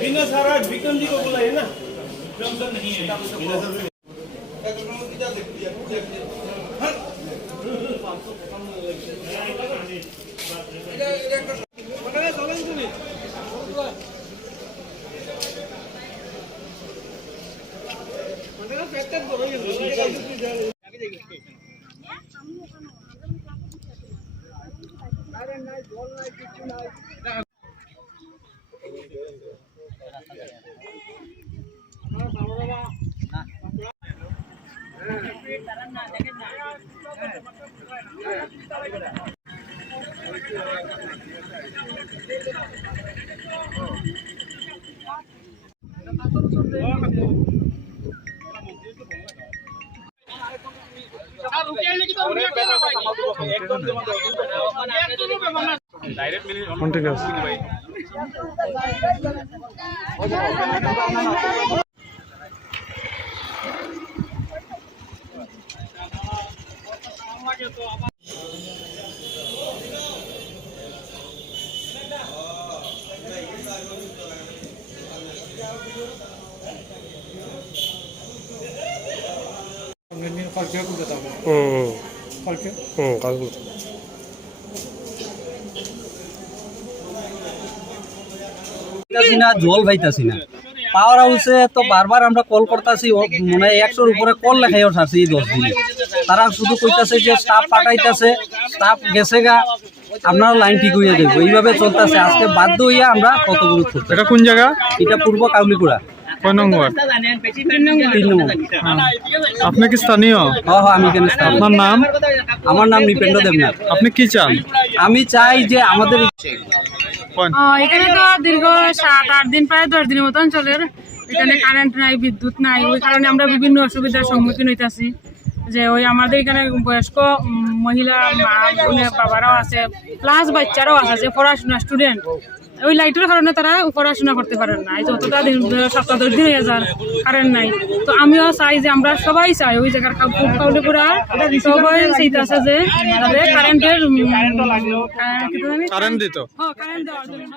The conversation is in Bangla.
बिना सारा विक्रम जी को बुलाइए ना। विक्रम सर नहीं है। জল পাইতাছি না। পাওয়ার হাউসে তো বারবার আমরা কল করতেছি, মানে 100-র উপরে কল লেখাই উঠাচ্ছি 10 দিনে। তারা শুধু কইতাছে যে স্টাফ পাঠাইতেছে, স্টাফ গেছে গা, আপনারা লাইন ঠিক হইয়া দেবো, এইভাবে চলতেছে। আজকে বাধ্য হইয়া আমরা কত গুরুত্ব। এটা কোন জায়গা? এটা পূর্ব কাউলিকুড়া। কয় নম্বর? 3 নম্বর। আপনি কি স্থানীয়? হ্যাঁ, আমি এখানে স্থানীয়। আপনার নাম? আমার নাম নৃপেন্দ্র দেবনাথ। আপনি কি চান? আমি চাই যে আমাদের এখানে তো দীর্ঘ 7-8 দিন, প্রায় 10 দিনের মতন চলে। এখানে কারেন্ট নাই, বিদ্যুৎ নাই, ওই কারণে আমরা বিভিন্ন অসুবিধার সম্মুখীন হইতেছি। যে ওই আমাদের এখানে বয়স্ক মহিলা মা বাবারাও আছে, প্লাস বাচ্চারাও আছে যে পড়াশোনা স্টুডেন্ট, ওই লাইটের কারণে তারা পড়াশোনা করতে পারেন না। এই যতটা দিন 7-10 দিন হয়ে যান কারেন্ট নাই। তো আমিও চাই যে আমরা সবাই চাই ওই জায়গার কাউলিপুরা সবাই চাইতেছে যে তাদের কারেন্টের কারেন্ট দিত। হ্যাঁ, কারেন্ট দেওয়ার জন্য।